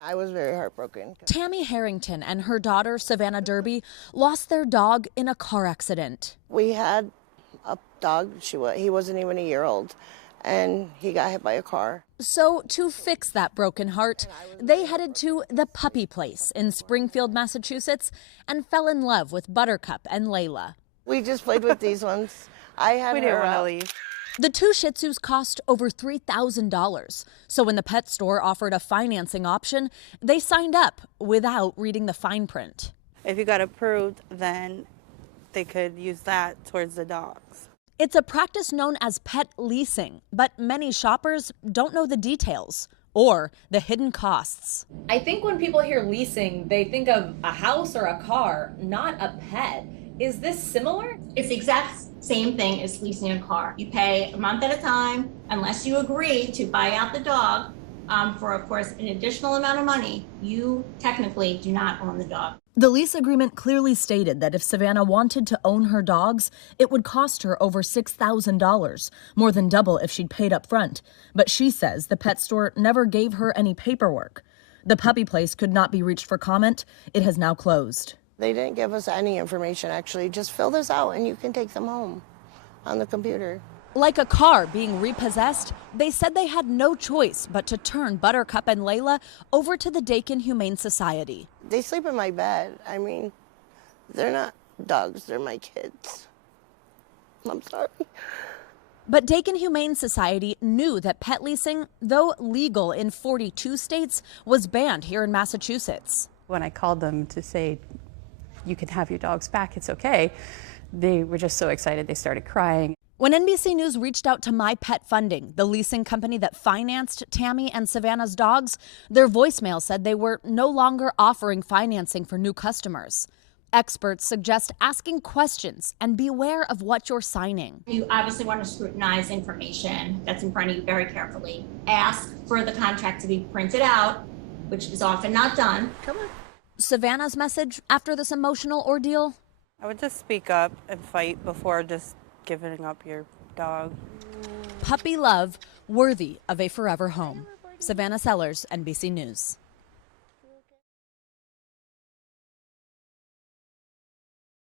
I was very heartbroken. Tammy Harrington and her daughter, Savannah Derby, lost their dog in a car accident. We had a dog, he wasn't even a year old, and he got hit by a car. So to fix that broken heart, they headed to the puppy place in Springfield, Massachusetts, and fell in love with Buttercup and Layla. We just played with these ones. I had We didn't want to leave. The two Shih Tzus cost over $3,000. So when the pet store offered a financing option, they signed up without reading the fine print. If you got approved, then they could use that towards the dogs. It's a practice known as pet leasing, but many shoppers don't know the details or the hidden costs. I think when people hear leasing, they think of a house or a car, not a pet. Is this similar? It's the exact same thing as leasing a car. You pay a month at a time unless you agree to buy out the dog for, of course, an additional amount of money. You technically do not own the dog. The lease agreement clearly stated that if Savannah wanted to own her dogs, it would cost her over $6,000, more than double if she'd paid up front. But she says the pet store never gave her any paperwork. The puppy place could not be reached for comment. It has now closed. They didn't give us any information, actually. Just fill this out and you can take them home on the computer. Like a car being repossessed, they said they had no choice but to turn Buttercup and Layla over to the Dakin Humane Society. They sleep in my bed. I mean, they're not dogs, they're my kids. I'm sorry. But Dakin Humane Society knew that pet leasing, though legal in 42 states, was banned here in Massachusetts. When I called them to say, you can have your dogs back, it's okay, they were just so excited they started crying. When NBC News reached out to My Pet Funding, the leasing company that financed Tammy and Savannah's dogs, their voicemail said they were no longer offering financing for new customers. Experts suggest asking questions and beware of what you're signing. You obviously want to scrutinize information that's in front of you very carefully. Ask for the contract to be printed out, which is often not done. Come on. Savannah's message after this emotional ordeal? I would just speak up and fight before just giving up your dog. Puppy love worthy of a forever home. Savannah Sellers, NBC News.